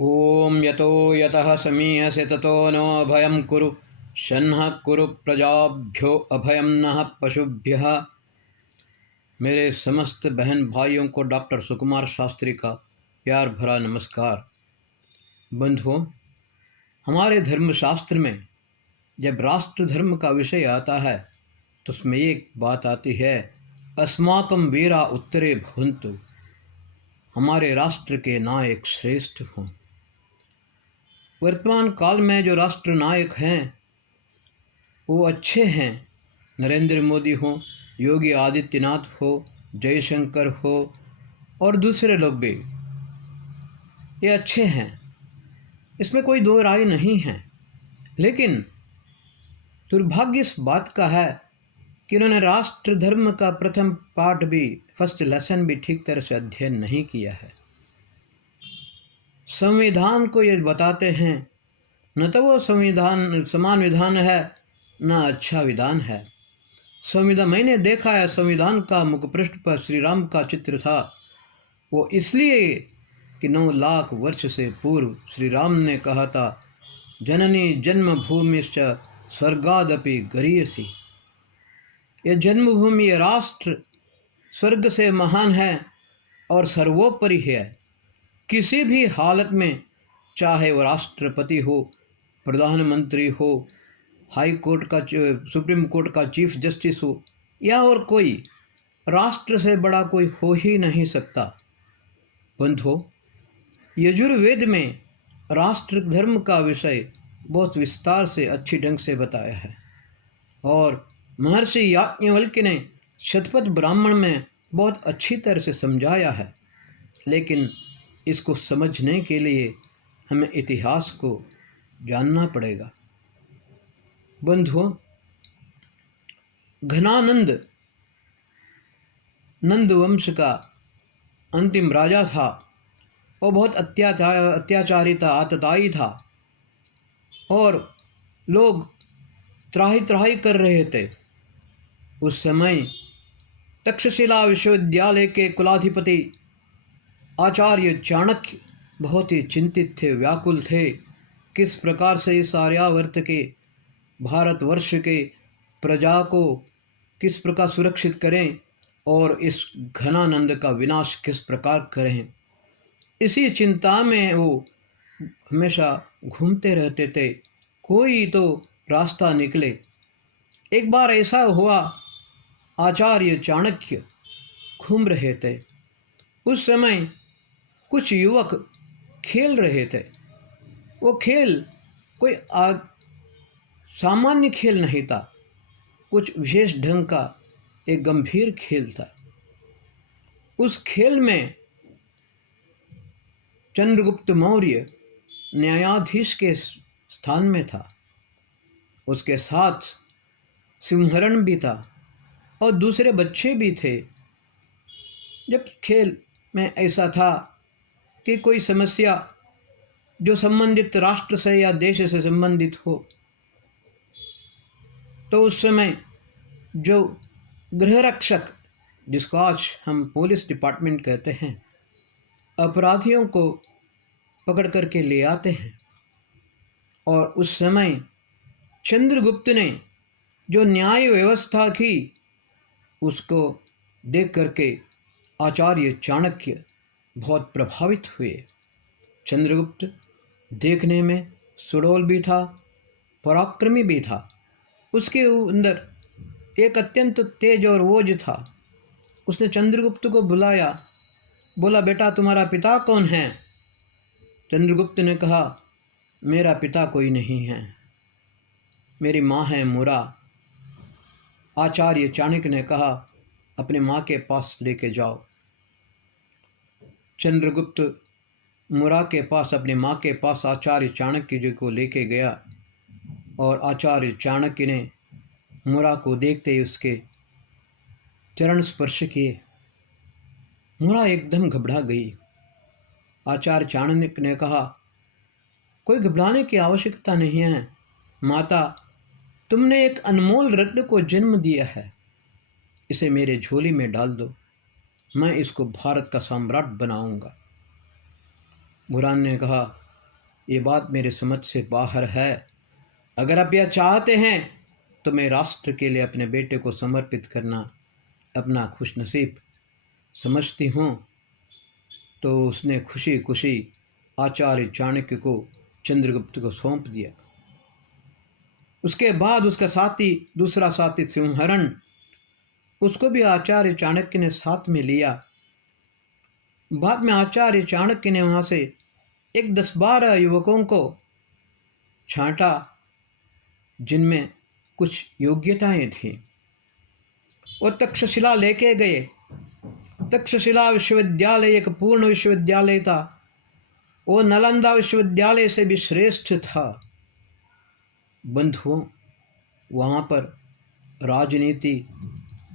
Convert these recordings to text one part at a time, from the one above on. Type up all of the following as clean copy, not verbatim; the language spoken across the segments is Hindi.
ओम यतो यतः समीहसे ततो नो अभयं कुरु शन्नः कुरु प्रजाभ्यो अभयं नः पशुभ्यः। मेरे समस्त बहन भाइयों को डॉक्टर सुकुमार शास्त्री का प्यार भरा नमस्कार। बंधुओं, हमारे धर्मशास्त्र में जब राष्ट्र धर्म का विषय आता है तो उसमें एक बात आती है, अस्माकं वीरा उत्तरे भवन्तु, हमारे राष्ट्र के नायक श्रेष्ठ हों। वर्तमान काल में जो राष्ट्र नायक हैं वो अच्छे हैं। नरेंद्र मोदी हो, योगी आदित्यनाथ हो, जयशंकर हो और दूसरे लोग भी, ये अच्छे हैं, इसमें कोई दो राय नहीं है। लेकिन दुर्भाग्य इस बात का है कि उन्होंने राष्ट्र धर्म का प्रथम पाठ भी, फर्स्ट लेसन भी ठीक तरह से अध्ययन नहीं किया है। संविधान को ये बताते हैं, न तो वो संविधान समान विधान है न अच्छा विधान है। संविधान मैंने देखा है, संविधान का मुखपृष्ठ पर श्री राम का चित्र था। वो इसलिए कि 9 लाख वर्ष से पूर्व श्री राम ने कहा था, जननी जन्मभूमिश्च स्वर्गादपि गरीयसी। यह जन्मभूमि, यह राष्ट्र स्वर्ग से महान है और सर्वोपरि है। किसी भी हालत में, चाहे वो राष्ट्रपति हो, प्रधानमंत्री हो, हाई कोर्ट का, सुप्रीम कोर्ट का चीफ जस्टिस हो या और कोई, राष्ट्र से बड़ा कोई हो ही नहीं सकता। बंधुओं, यजुर्वेद में राष्ट्र धर्म का विषय बहुत विस्तार से, अच्छी ढंग से बताया है और महर्षि याज्ञवल्क्य ने शतपथ ब्राह्मण में बहुत अच्छी तरह से समझाया है। लेकिन इसको समझने के लिए हमें इतिहास को जानना पड़ेगा। बंधुओं, घनानंद नंद वंश का अंतिम राजा था। वो बहुत अत्याचारी था, आतताई था और लोग त्राही त्राही कर रहे थे। उस समय तक्षशिला विश्वविद्यालय के कुलाधिपति आचार्य चाणक्य बहुत ही चिंतित थे, व्याकुल थे, किस प्रकार से इस आर्यावर्त के, भारतवर्ष के प्रजा को किस प्रकार सुरक्षित करें और इस घनानंद का विनाश किस प्रकार करें। इसी चिंता में वो हमेशा घूमते रहते थे, कोई तो रास्ता निकले। एक बार ऐसा हुआ, आचार्य चाणक्य घूम रहे थे। उस समय कुछ युवक खेल रहे थे। वो खेल कोई सामान्य खेल नहीं था, कुछ विशेष ढंग का एक गंभीर खेल था। उस खेल में चंद्रगुप्त मौर्य न्यायाधीश के स्थान में था, उसके साथ सिंहरण भी था और दूसरे बच्चे भी थे। जब खेल में ऐसा था कि कोई समस्या जो संबंधित राष्ट्र से या देश से संबंधित हो, तो उस समय जो गृह रक्षक, जिसको आज हम पुलिस डिपार्टमेंट कहते हैं, अपराधियों को पकड़ करके ले आते हैं। और उस समय चंद्रगुप्त ने जो न्याय व्यवस्था की, उसको देख करके आचार्य चाणक्य बहुत प्रभावित हुए। चंद्रगुप्त देखने में सुडौल भी था, पराक्रमी भी था। उसके अंदर एक अत्यंत तेज और ओज था। उसने चंद्रगुप्त को बुलाया, बोला, बेटा तुम्हारा पिता कौन है? चंद्रगुप्त ने कहा, मेरा पिता कोई नहीं है, मेरी माँ है मुरा। आचार्य चाणक्य ने कहा, अपने माँ के पास लेके जाओ। चंद्रगुप्त मुरा के पास, अपनी माँ के पास आचार्य चाणक्य जी को लेके गया और आचार्य चाणक्य ने मुरा को देखते ही उसके चरण स्पर्श किए। मुरा एकदम घबरा गई। आचार्य चाणक्य ने कहा, कोई घबराने की आवश्यकता नहीं है माता, तुमने एक अनमोल रत्न को जन्म दिया है, इसे मेरे झोली में डाल दो, मैं इसको भारत का सम्राट बनाऊंगा। मुरा ने कहा, ये बात मेरे समझ से बाहर है। अगर आप यह चाहते हैं तो मैं राष्ट्र के लिए अपने बेटे को समर्पित करना अपना खुशनसीब समझती हूँ। तो उसने खुशी खुशी आचार्य चाणक्य को चंद्रगुप्त को सौंप दिया। उसके बाद उसका साथी, दूसरा साथी सिंहरण, उसको भी आचार्य चाणक्य ने साथ में लिया। बाद में आचार्य चाणक्य ने वहाँ से एक 10-12 युवकों को छांटा जिनमें कुछ योग्यताएं थीं। वो तक्षशिला लेके गए। तक्षशिला विश्वविद्यालय एक पूर्ण विश्वविद्यालय था। वो नालंदा विश्वविद्यालय से भी श्रेष्ठ था। बंधुओं, वहाँ पर राजनीति,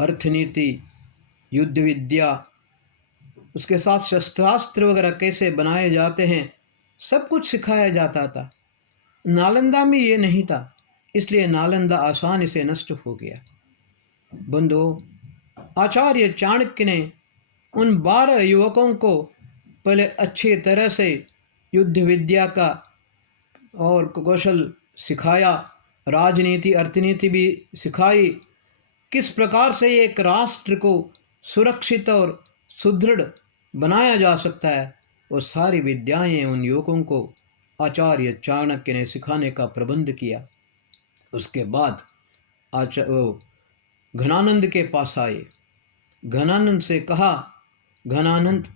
अर्थनीति, युद्ध विद्या, उसके साथ शस्त्रास्त्र वगैरह कैसे बनाए जाते हैं, सब कुछ सिखाया जाता था। नालंदा में ये नहीं था, इसलिए नालंदा आसानी से नष्ट हो गया। बंधुओं, आचार्य चाणक्य ने उन 12 युवकों को पहले अच्छी तरह से युद्ध विद्या का और कौशल सिखाया, राजनीति अर्थनीति भी सिखाई। किस प्रकार से एक राष्ट्र को सुरक्षित और सुदृढ़ बनाया जा सकता है, वो सारी विद्याएं उन युवकों को आचार्य चाणक्य ने सिखाने का प्रबंध किया। उसके बाद घनानंद के पास आए। घनानंद से कहा, घनानंद,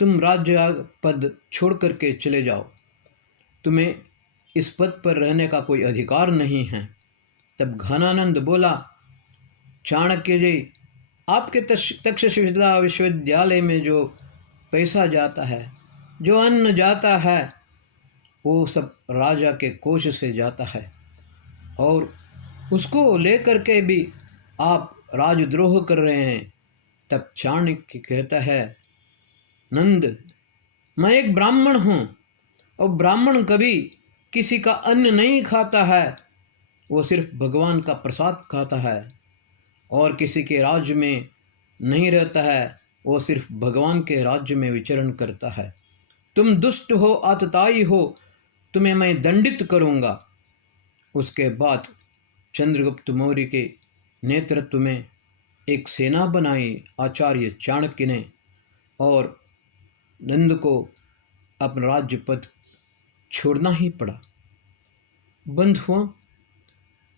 तुम राज्य पद छोड़ करके चले जाओ, तुम्हें इस पद पर रहने का कोई अधिकार नहीं है। तब घनानंद बोला, चाणक्य जी, आपके तक्षशिला विश्वविद्यालय में जो पैसा जाता है, जो अन्न जाता है, वो सब राजा के कोष से जाता है, और उसको लेकर के भी आप राजद्रोह कर रहे हैं। तब चाणक्य कहता है, नंद, मैं एक ब्राह्मण हूँ, और ब्राह्मण कभी किसी का अन्न नहीं खाता है, वो सिर्फ भगवान का प्रसाद खाता है, और किसी के राज्य में नहीं रहता है, वो सिर्फ भगवान के राज्य में विचरण करता है। तुम दुष्ट हो, आतताई हो, तुम्हें मैं दंडित करूँगा। उसके बाद चंद्रगुप्त मौर्य के नेतृत्व में एक सेना बनाई आचार्य चाणक्य ने, और नंद को अपना राज्य पद छोड़ना ही पड़ा। बंधुओं,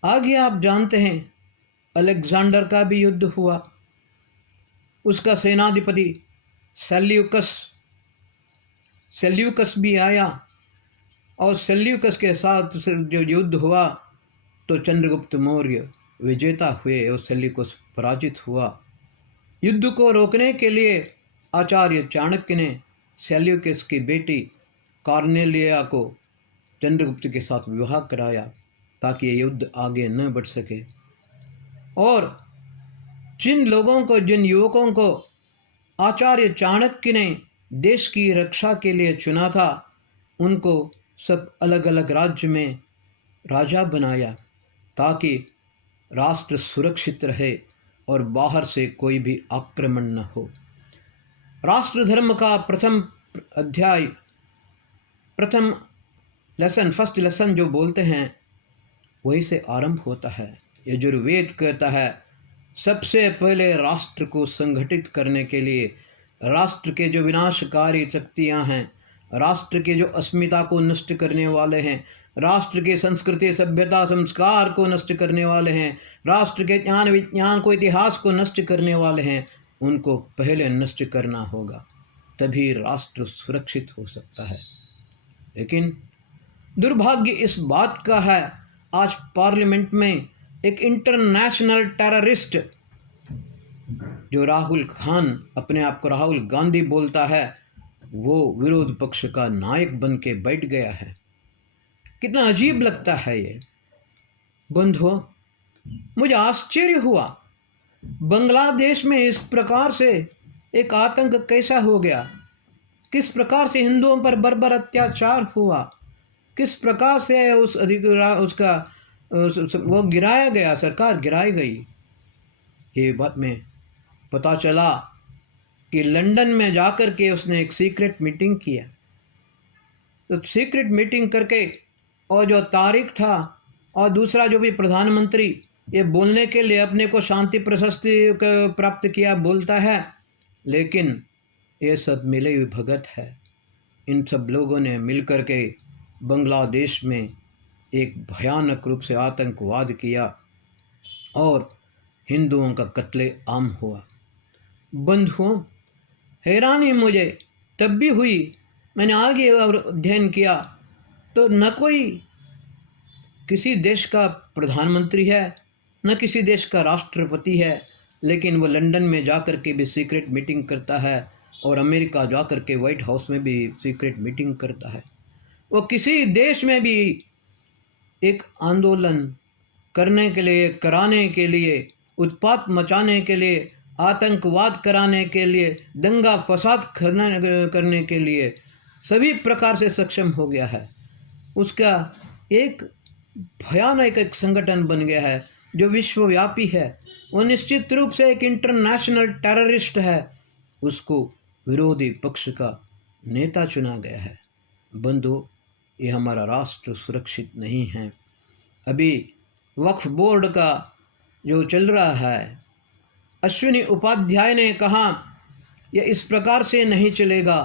आगे आप जानते हैं अलेक्जेंडर का भी युद्ध हुआ। उसका सेनाधिपति सेल्यूकस भी आया, और सेल्यूकस के साथ जो युद्ध हुआ तो चंद्रगुप्त मौर्य विजेता हुए और सेल्यूकस पराजित हुआ। युद्ध को रोकने के लिए आचार्य चाणक्य ने सेल्यूकस की बेटी कार्नेलिया को चंद्रगुप्त के साथ विवाह कराया, ताकि ये युद्ध आगे न बढ़ सके। और जिन लोगों को, जिन युवकों को आचार्य चाणक्य ने देश की रक्षा के लिए चुना था, उनको सब अलग अलग राज्य में राजा बनाया, ताकि राष्ट्र सुरक्षित रहे और बाहर से कोई भी आक्रमण न हो। राष्ट्र धर्म का प्रथम अध्याय, प्रथम लेसन, फर्स्ट लेसन जो बोलते हैं, वही से आरंभ होता है। यजुर्वेद कहता है, सबसे पहले राष्ट्र को संगठित करने के लिए, राष्ट्र के जो विनाशकारी शक्तियां हैं, राष्ट्र के जो अस्मिता को नष्ट करने वाले हैं, राष्ट्र के संस्कृति सभ्यता संस्कार को नष्ट करने वाले हैं, राष्ट्र के ज्ञान विज्ञान को, इतिहास को नष्ट करने वाले हैं, उनको पहले नष्ट करना होगा, तभी राष्ट्र सुरक्षित हो सकता है। लेकिन दुर्भाग्य इस बात का है, आज पार्लियामेंट में एक इंटरनेशनल टेररिस्ट जो राहुल खान, अपने आप को राहुल गांधी बोलता है, वो विरोध पक्ष का नायक बन के बैठ गया है। कितना अजीब लगता है ये। बंधुओं, मुझे आश्चर्य हुआ, बांग्लादेश में इस प्रकार से एक आतंक कैसा हो गया, किस प्रकार से हिंदुओं पर बर्बर अत्याचार हुआ, किस प्रकार से उसका वो गिराया गया, सरकार गिराई गई। ये बात में पता चला कि लंदन में जाकर के उसने एक सीक्रेट मीटिंग किया, तो सीक्रेट मीटिंग करके, और जो तारिक था और दूसरा जो भी प्रधानमंत्री, ये बोलने के लिए अपने को शांति प्रशस्ति प्राप्त किया बोलता है, लेकिन ये सब मिले हुए भगत है। इन सब लोगों ने मिलकर के बांग्लादेश में एक भयानक रूप से आतंकवाद किया और हिंदुओं का कत्ले आम हुआ। बंधुओं, हैरानी मुझे तब भी हुई, मैंने आगे और अध्ययन किया तो न कोई किसी देश का प्रधानमंत्री है, न किसी देश का राष्ट्रपति है, लेकिन वो लंदन में जा कर के भी सीक्रेट मीटिंग करता है और अमेरिका जा कर के वाइट हाउस में भी सीक्रेट मीटिंग करता है। वो किसी देश में भी एक आंदोलन करने के लिए, कराने के लिए, उत्पात मचाने के लिए, आतंकवाद कराने के लिए, दंगा फसाद करने के लिए सभी प्रकार से सक्षम हो गया है। उसका एक भयानक एक संगठन बन गया है जो विश्वव्यापी है। वो निश्चित रूप से एक इंटरनेशनल टेररिस्ट है। उसको विरोधी पक्ष का नेता चुना गया है। बंधु, ये हमारा राष्ट्र सुरक्षित नहीं है। अभी वक्फ बोर्ड का जो चल रहा है, अश्विनी उपाध्याय ने कहा यह इस प्रकार से नहीं चलेगा,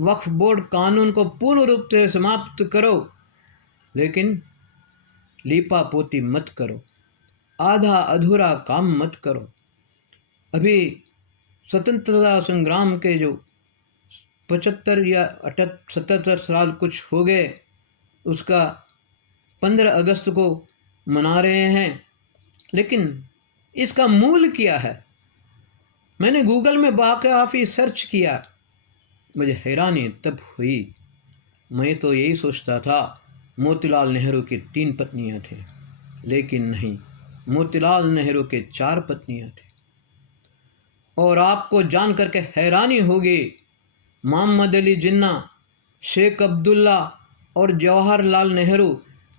वक्फ बोर्ड कानून को पूर्ण रूप से समाप्त करो, लेकिन लीपा पोती मत करो, आधा अधूरा काम मत करो। अभी स्वतंत्रता संग्राम के जो 75 या 77 साल कुछ हो गए, उसका 15 अगस्त को मना रहे हैं, लेकिन इसका मूल क्या है? मैंने गूगल में काफ़ी सर्च किया, मुझे हैरानी तब हुई। मैं तो यही सोचता था मोतीलाल नेहरू की 3 पत्नियां थी, लेकिन नहीं, मोतीलाल नेहरू के 4 पत्नियां थी। और आपको जान करके हैरानी होगी, मोहम्मद अली जिन्ना, शेख अब्दुल्ला और जवाहरलाल नेहरू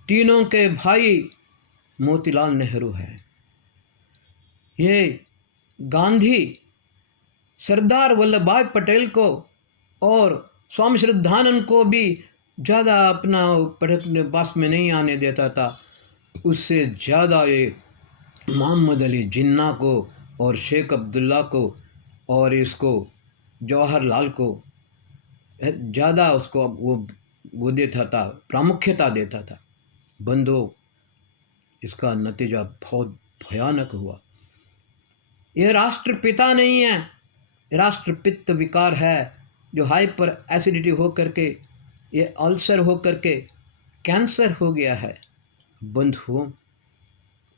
तीनों के भाई मोतीलाल नेहरू है। ये गांधी सरदार वल्लभ भाई पटेल को और स्वामी श्रद्धानंद को भी ज़्यादा अपना पढ़ने पास में नहीं आने देता था। उससे ज़्यादा ये मोहम्मद अली जिन्ना को और शेख अब्दुल्ला को और इसको जवाहरलाल को ज़्यादा उसको वो देता था, प्रामुख्यता देता था। बंधु, इसका नतीजा बहुत भयानक हुआ। यह राष्ट्रपिता नहीं है, राष्ट्रपित्त विकार है, जो हाइपर एसिडिटी हो करके, ये अल्सर हो करके कैंसर हो गया है। बंधुओं,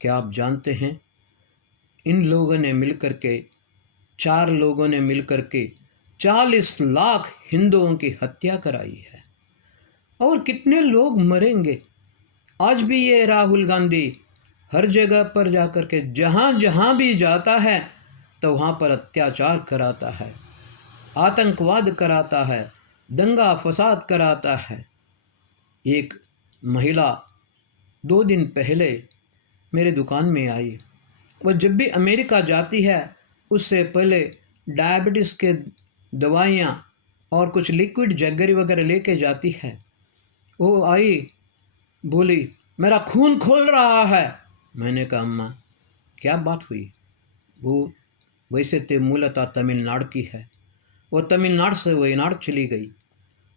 क्या आप जानते हैं, इन लोगों ने मिलकर के, 4 लोगों ने मिलकर के 40 लाख हिंदुओं की हत्या कराई है। और कितने लोग मरेंगे। आज भी ये राहुल गांधी हर जगह पर जाकर के जहाँ जहाँ भी जाता है तो वहाँ पर अत्याचार कराता है, आतंकवाद कराता है, दंगा फसाद कराता है। एक महिला 2 दिन पहले मेरे दुकान में आई। वह जब भी अमेरिका जाती है उससे पहले डायबिटीज़ के दवाइयाँ और कुछ लिक्विड जगरी वगैरह लेके जाती है। वो आई, बोली मेरा खून खोल रहा है। मैंने कहा अम्मा क्या बात हुई? वो वैसे तो मूलतः तमिलनाडु की है, वो तमिलनाडु से वयनाड चली गई।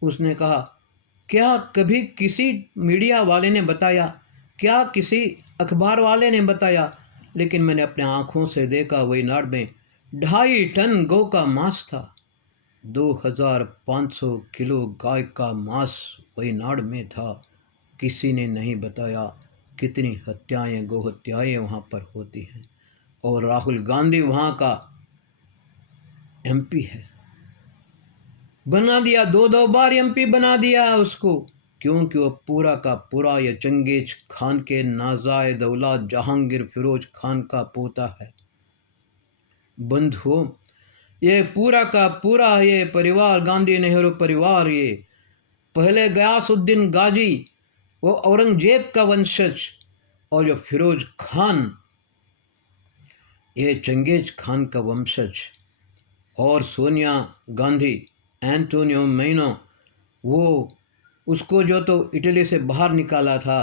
उसने कहा क्या कभी किसी मीडिया वाले ने बताया, क्या किसी अखबार वाले ने बताया? लेकिन मैंने अपने आँखों से देखा, वयनाड में 2.5 टन गौ का मांस था। 2500 किलो गाय का मांस वयनाड में था। किसी ने नहीं बताया कितनी हत्याएं, गौ हत्याएं वहाँ पर होती हैं। और राहुल गांधी वहाँ का एमपी है, बना दिया, 2 बार एमपी बना दिया उसको, क्योंकि वो पूरा का पूरा ये चंगेज खान के नाजायद औलाद जहांगीर फिरोज खान का पोता है। बंधुओं, ये पूरा का पूरा ये परिवार, गांधी नेहरू परिवार, ये पहले गयासुद्दीन गाजी वो औरंगजेब का वंशज, और जो फिरोज खान ये चंगेज खान का वंशज, और सोनिया गांधी, एंटोनियो मैनो वो उसको जो तो इटली से बाहर निकाला था,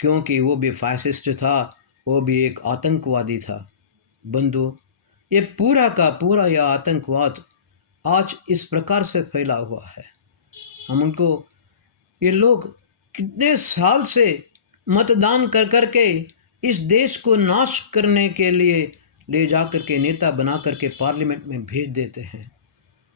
क्योंकि वो भी फैसिस्ट था, वो भी एक आतंकवादी था। बंधु, ये पूरा का पूरा यह आतंकवाद आज इस प्रकार से फैला हुआ है। हम उनको, ये लोग कितने साल से मतदान कर कर के इस देश को नाश करने के लिए ले जा कर के नेता बना कर के पार्लियामेंट में भेज देते हैं,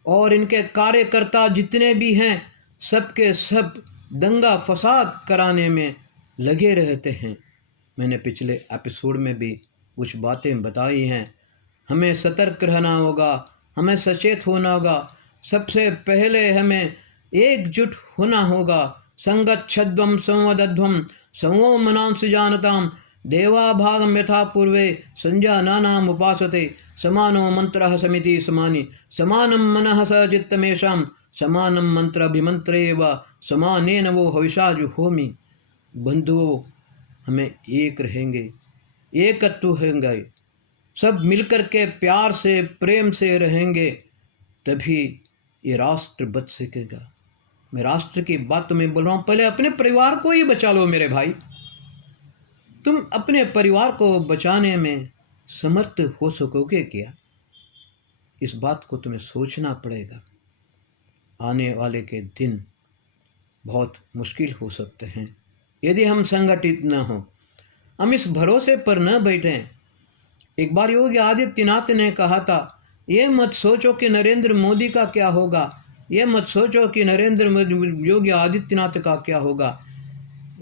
और इनके कार्यकर्ता जितने भी हैं सबके सब दंगा फसाद कराने में लगे रहते हैं। मैंने पिछले एपिसोड में भी कुछ बातें बताई हैं। हमें सतर्क रहना होगा, हमें सचेत होना होगा। सबसे पहले हमें एकजुट होना होगा। संगच्छध्वं संवदध्वं समो मनांसि जानताम देवाभागं यथा पूर्वे संजानानाम उपासते समानो मंत्रः समिति समानि समानं मनः स चित्तमेषां समानं मंत्राभिमंत्रेव समानेन वो हविषा जुहोमि। बंधुओं, हमें एक रहेंगे, एकत्व होंगे, सब मिलकर के प्यार से प्रेम से रहेंगे, तभी ये राष्ट्र बच सकेगा। मैं राष्ट्र की बात तुम्हें बोल रहा हूँ, पहले अपने परिवार को ही बचा लो मेरे भाई। तुम अपने परिवार को बचाने में समर्थ हो सकोगे क्या? इस बात को तुम्हें सोचना पड़ेगा। आने वाले के दिन बहुत मुश्किल हो सकते हैं यदि हम संगठित न हों। हम इस भरोसे पर न बैठें। एक बार योगी आदित्यनाथ ने कहा था, ये मत सोचो कि नरेंद्र मोदी का क्या होगा, ये मत सोचो कि योगी आदित्यनाथ का क्या होगा,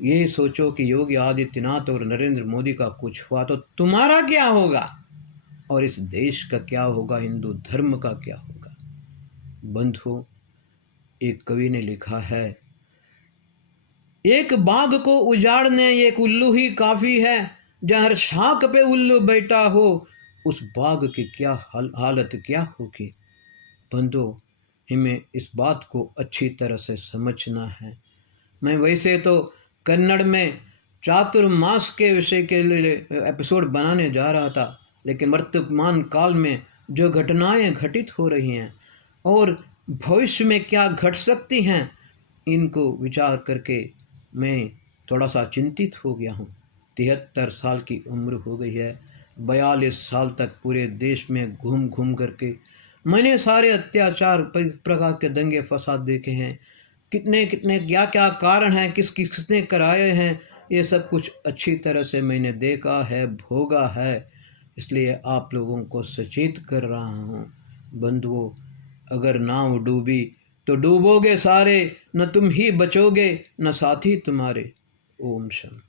ये सोचो कि योगी आदित्यनाथ और नरेंद्र मोदी का कुछ हुआ तो तुम्हारा क्या होगा, और इस देश का क्या होगा, हिंदू धर्म का क्या होगा। बंधु, एक कवि ने लिखा है, एक बाग को उजाड़ने एक उल्लू ही काफ़ी है, जहाँ हर शाख पे उल्लू बैठा हो उस बाग की क्या हालत क्या होगी। बंधु, हमें इस बात को अच्छी तरह से समझना है। मैं वैसे तो कन्नड़ में चातुर्मास के विषय के लिए एपिसोड बनाने जा रहा था, लेकिन वर्तमान काल में जो घटनाएं घटित हो रही हैं और भविष्य में क्या घट सकती हैं, इनको विचार करके मैं थोड़ा सा चिंतित हो गया हूँ। 73 साल की उम्र हो गई है। 42 साल तक पूरे देश में घूम घूम करके मैंने सारे अत्याचार प्रकार के दंगे फसाद देखे हैं। कितने कितने क्या क्या कारण हैं, किसने कराए हैं, ये सब कुछ अच्छी तरह से मैंने देखा है, भोगा है। इसलिए आप लोगों को सचेत कर रहा हूँ। बंधुओं, अगर नाव डूबी तो डूबोगे सारे, न तुम ही बचोगे न साथी तुम्हारे। ओम शांति।